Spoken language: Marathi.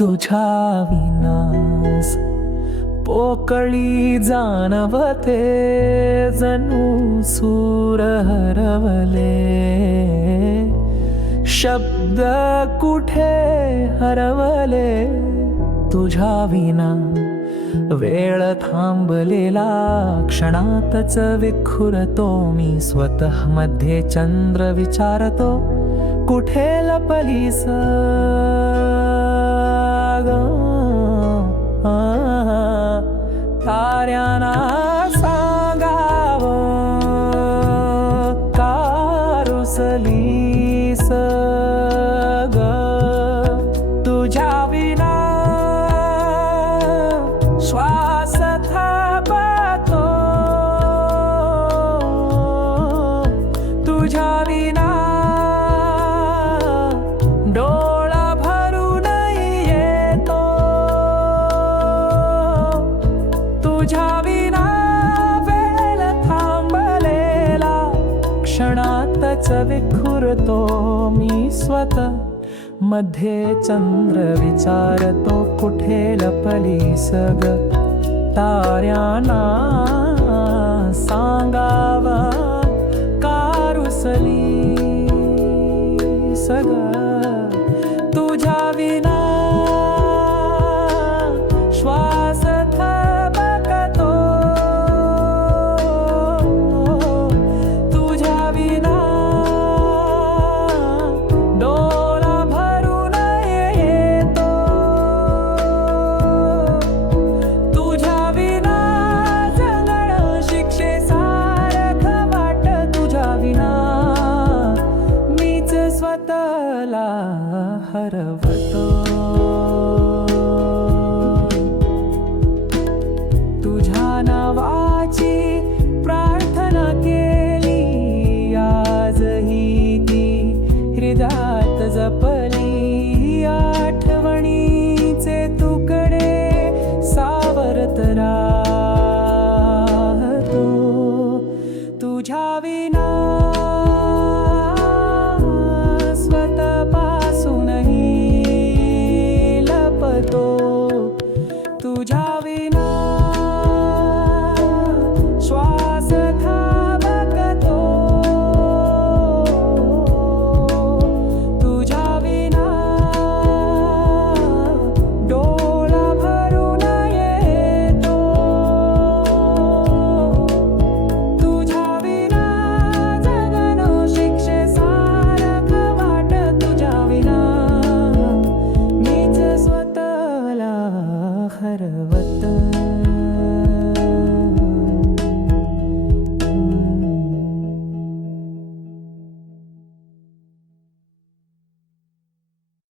तुझ्या विनास पोकळी जाणवते जणू सूर हरवले. शब्द कुठे हरवले? तुझ्या विना वेळ थांबलेला क्षणातच विखुरतो मी. स्वतः मध्ये चंद्र विचारतो कुठे लपलीस? तुझ्या विना डोळा भरून येतो. तुझ्या विना वेळ थांबलेला क्षणातच विखुरतो मी स्वतः. मध्ये चंद्र विचारतो कुठे लपली सग ताऱ्यांना सांगावा. सगा तुझ्या तला हरवतो. तुझ्या नावाची प्रार्थना केली आजही ती हृदयात जपली. आठवणीचे तुकडे सावरत राहतो. तुझ्या विना